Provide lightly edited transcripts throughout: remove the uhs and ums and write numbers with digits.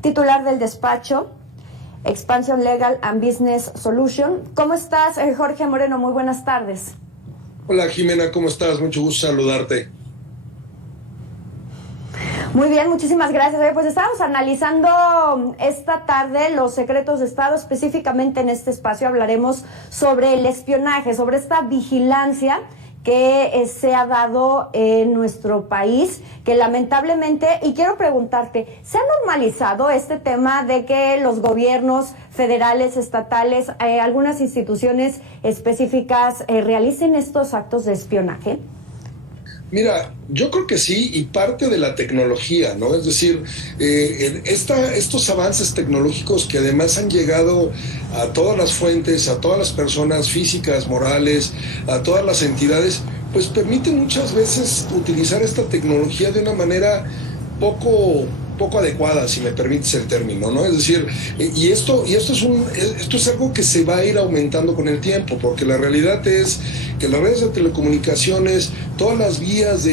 titular del despacho Expansion Legal and Business Solution. ¿Cómo estás, Jorge Moreno? Muy buenas tardes. Hola, Jimena, ¿cómo estás? Mucho gusto saludarte. Muy bien, muchísimas gracias. Pues estamos analizando esta tarde los secretos de Estado. Específicamente en este espacio hablaremos sobre el espionaje, sobre esta vigilancia que se ha dado en nuestro país, que lamentablemente, y quiero preguntarte, ¿se ha normalizado este tema de que los gobiernos federales, estatales, algunas instituciones específicas realicen estos actos de espionaje? Mira, yo creo que sí, y parte de la tecnología, ¿no? Es decir, estos avances tecnológicos que además han llegado a todas las fuentes, a todas las personas físicas, morales, a todas las entidades, pues permiten muchas veces utilizar esta tecnología de una manera poco adecuada, si me permites el término, ¿no? Es decir, esto es algo que se va a ir aumentando con el tiempo, porque la realidad es que las redes de telecomunicaciones, todas las vías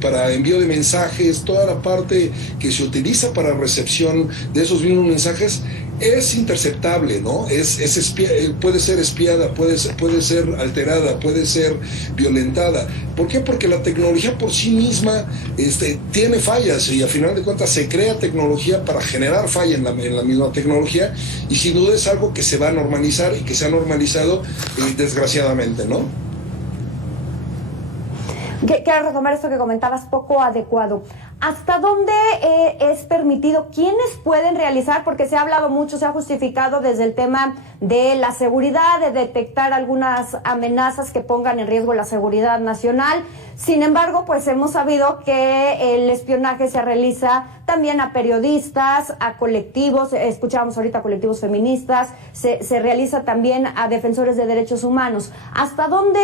para envío de mensajes, toda la parte que se utiliza para recepción de esos mismos mensajes, es interceptable, ¿no? Puede ser espiada, puede ser alterada, puede ser violentada. ¿Por qué? Porque la tecnología por sí misma tiene fallas, y al final de cuentas se crea tecnología para generar falla en la misma tecnología, y sin duda es algo que se va a normalizar y que se ha normalizado desgraciadamente, ¿no? Quiero retomar esto que comentabas, poco adecuado. ¿Hasta dónde es permitido? ¿Quiénes pueden realizar? Porque se ha hablado mucho, se ha justificado desde el tema de la seguridad, de detectar algunas amenazas que pongan en riesgo la seguridad nacional. Sin embargo, pues hemos sabido que el espionaje se realiza también a periodistas, a colectivos, escuchábamos ahorita colectivos feministas, se realiza también a defensores de derechos humanos. ¿Hasta dónde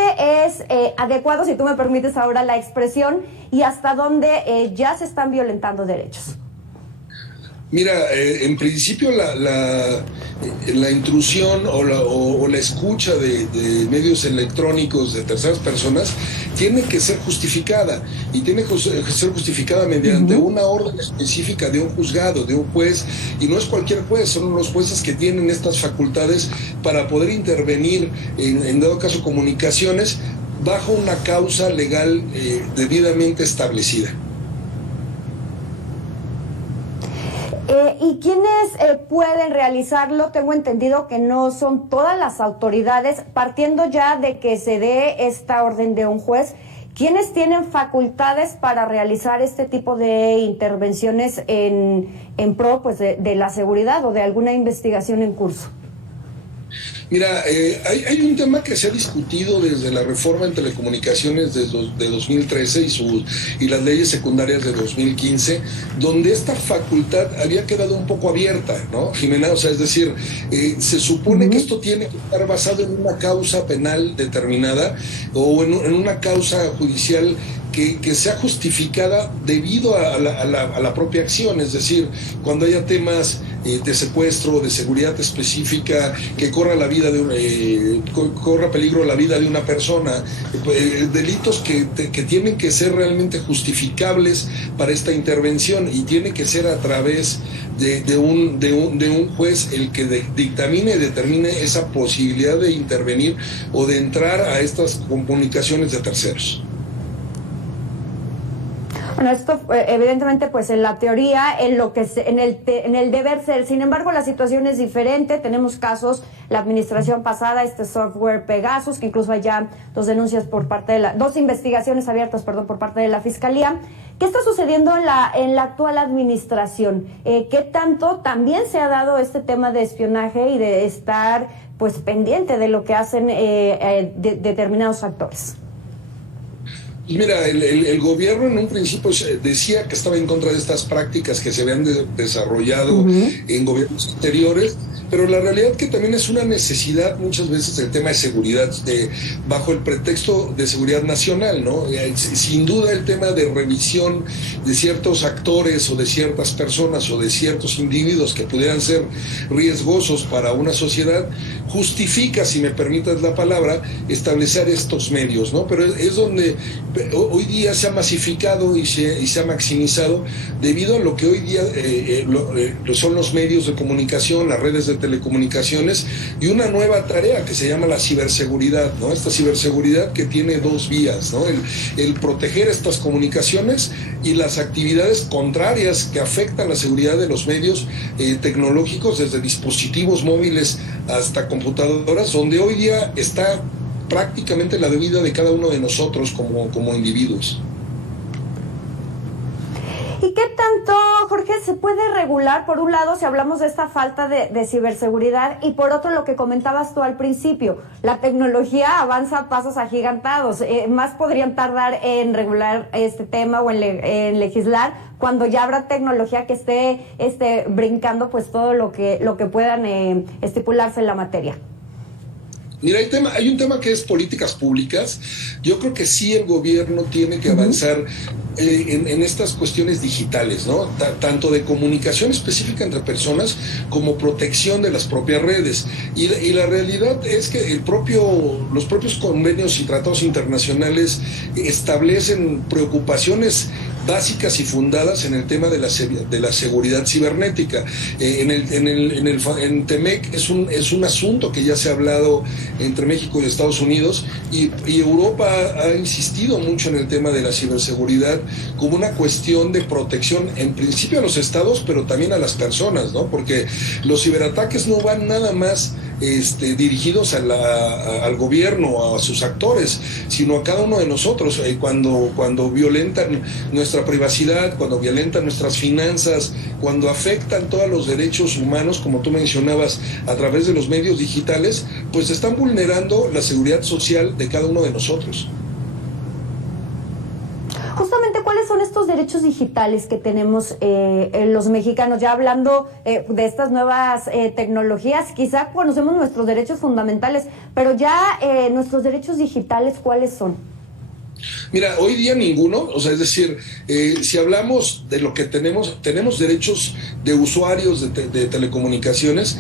es adecuado, si tú me permites ahora la expresión, y hasta dónde ya se están violentando derechos? Mira, en principio la intrusión o la escucha de medios electrónicos de terceras personas tiene que ser justificada, y tiene que ser justificada mediante una orden específica de un juzgado, de un juez, y no es cualquier juez, son los jueces que tienen estas facultades para poder intervenir en dado caso comunicaciones bajo una causa legal debidamente establecida. ¿Y quiénes pueden realizarlo? Tengo entendido que no son todas las autoridades, partiendo ya de que se dé esta orden de un juez. ¿Quiénes tienen facultades para realizar este tipo de intervenciones en pro, pues, de la seguridad o de alguna investigación en curso? Mira, hay un tema que se ha discutido desde la reforma en telecomunicaciones de 2013 y las leyes secundarias de 2015, donde esta facultad había quedado un poco abierta, ¿no, Jimena? O sea, es decir, se supone que esto tiene que estar basado en una causa penal determinada o en una causa judicial que sea justificada debido a la propia acción. Es decir, cuando haya temas de secuestro, de seguridad específica, que corra peligro la vida de una persona, delitos que tienen que ser realmente justificables para esta intervención, y tiene que ser a través de un juez el que dictamine y determine esa posibilidad de intervenir o de entrar a estas comunicaciones de terceros. Bueno, esto evidentemente pues en la teoría, en el deber ser. Sin embargo, la situación es diferente. Tenemos casos, la administración pasada, este software Pegasus, que incluso hay ya dos investigaciones abiertas, por parte de la Fiscalía. ¿Qué está sucediendo en la actual administración? ¿Qué tanto también se ha dado este tema de espionaje y de estar pues pendiente de lo que hacen determinados actores? Mira, el gobierno en un principio decía que estaba en contra de estas prácticas que se habían desarrollado en gobiernos anteriores, pero la realidad que también es una necesidad muchas veces el tema de seguridad, bajo el pretexto de seguridad nacional, ¿no? Sin duda el tema de revisión de ciertos actores o de ciertas personas o de ciertos individuos que pudieran ser riesgosos para una sociedad, justifica, si me permitas la palabra, establecer estos medios, ¿no? Pero es donde hoy día se ha masificado y se ha maximizado debido a lo que hoy día son los medios de comunicación, las redes de telecomunicaciones y una nueva tarea que se llama la ciberseguridad, ¿no? Esta ciberseguridad que tiene dos vías, ¿no? El proteger estas comunicaciones y las actividades contrarias que afectan la seguridad de los medios tecnológicos, desde dispositivos móviles hasta computadoras, donde hoy día está prácticamente la vida de cada uno de nosotros como individuos. ¿Y qué tanto, Jorge, se puede regular? Por un lado, si hablamos de esta falta de ciberseguridad, y por otro, lo que comentabas tú al principio, la tecnología avanza a pasos agigantados. Más podrían tardar en regular este tema o en legislar cuando ya habrá tecnología que esté brincando pues todo lo que puedan estipularse en la materia. Mira, hay un tema que es políticas públicas. Yo creo que sí el gobierno tiene que avanzar en estas cuestiones digitales, ¿no? Tanto de comunicación específica entre personas como protección de las propias redes. Y la realidad es que los propios convenios y tratados internacionales establecen preocupaciones básicas y fundadas en el tema de la seguridad cibernética. En TEMEC es un asunto que ya se ha hablado entre México y Estados Unidos, y Europa ha insistido mucho en el tema de la ciberseguridad como una cuestión de protección, en principio a los estados, pero también a las personas, ¿no? Porque los ciberataques no van nada más dirigidos al gobierno o a sus actores, sino a cada uno de nosotros, cuando violentan nuestra privacidad, cuando violentan nuestras finanzas, cuando afectan todos los derechos humanos, como tú mencionabas, a través de los medios digitales, pues están vulnerando la seguridad social de cada uno de nosotros. Justamente, ¿cuáles son estos derechos digitales que tenemos los mexicanos? Ya hablando de estas nuevas tecnologías, quizá conocemos nuestros derechos fundamentales, pero ya nuestros derechos digitales, ¿cuáles son? Mira, hoy día ninguno, o sea, es decir, si hablamos de lo que tenemos derechos de usuarios de telecomunicaciones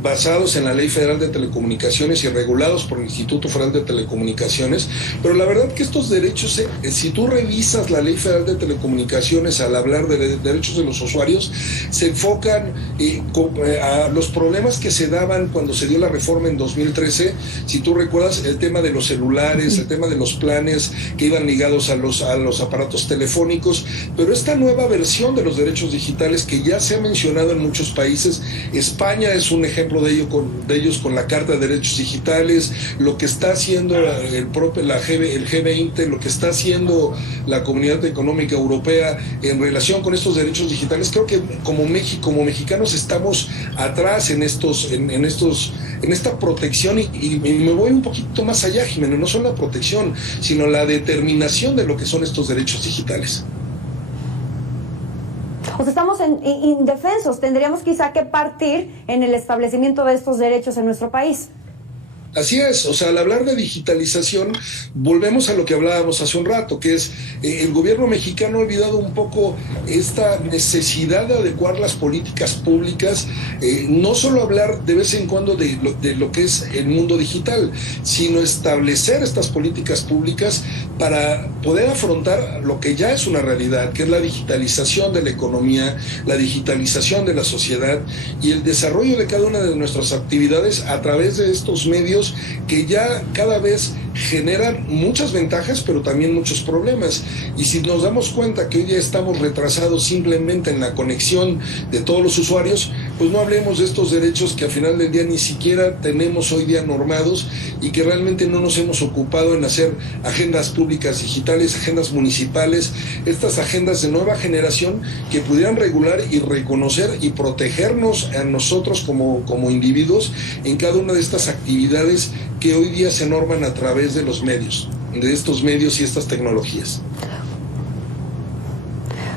basados en la Ley Federal de Telecomunicaciones y regulados por el Instituto Federal de Telecomunicaciones, pero la verdad que estos derechos, si tú revisas la Ley Federal de Telecomunicaciones al hablar de derechos de los usuarios, se enfocan a los problemas que se daban cuando se dio la reforma en 2013, si tú recuerdas el tema de los celulares, el tema de los planes que iban ligados a los aparatos telefónicos, pero esta nueva versión de los derechos digitales que ya se ha mencionado en muchos países, España es un ejemplo de ellos con la Carta de Derechos Digitales, lo que está haciendo el G20, lo que está haciendo la Comunidad Económica Europea en relación con estos derechos digitales. Creo que como mexicanos estamos atrás en esta protección y me voy un poquito más allá, Jimena, no solo la protección, sino la determinación de lo que son estos derechos digitales. O sea, estamos indefensos. Tendríamos quizá que partir en el establecimiento de estos derechos en nuestro país. Así es, o sea, al hablar de digitalización, volvemos a lo que hablábamos hace un rato, que es el gobierno mexicano ha olvidado un poco esta necesidad de adecuar las políticas públicas, no solo hablar de vez en cuando de lo que es el mundo digital, sino establecer estas políticas públicas para poder afrontar lo que ya es una realidad, que es la digitalización de la economía, la digitalización de la sociedad y el desarrollo de cada una de nuestras actividades a través de estos medios que ya cada vez generan muchas ventajas, pero también muchos problemas. Y si nos damos cuenta que hoy ya estamos retrasados simplemente en la conexión de todos los usuarios, pues no hablemos de estos derechos que al final del día ni siquiera tenemos hoy día normados y que realmente no nos hemos ocupado en hacer agendas públicas digitales, agendas municipales, estas agendas de nueva generación que pudieran regular y reconocer y protegernos a nosotros como individuos en cada una de estas actividades que hoy día se norman a través de los medios, de estos medios y estas tecnologías.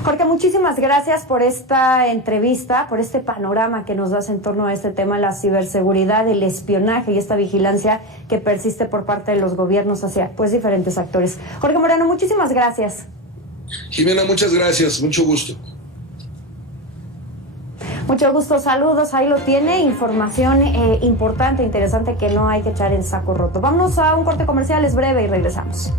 Jorge, muchísimas gracias por esta entrevista, por este panorama que nos das en torno a este tema, la ciberseguridad, el espionaje y esta vigilancia que persiste por parte de los gobiernos hacia pues diferentes actores. Jorge Moreno, muchísimas gracias. Jimena, muchas gracias, mucho gusto. Mucho gusto, saludos, ahí lo tiene, información importante, interesante que no hay que echar en saco roto. Vámonos a un corte comercial, es breve y regresamos.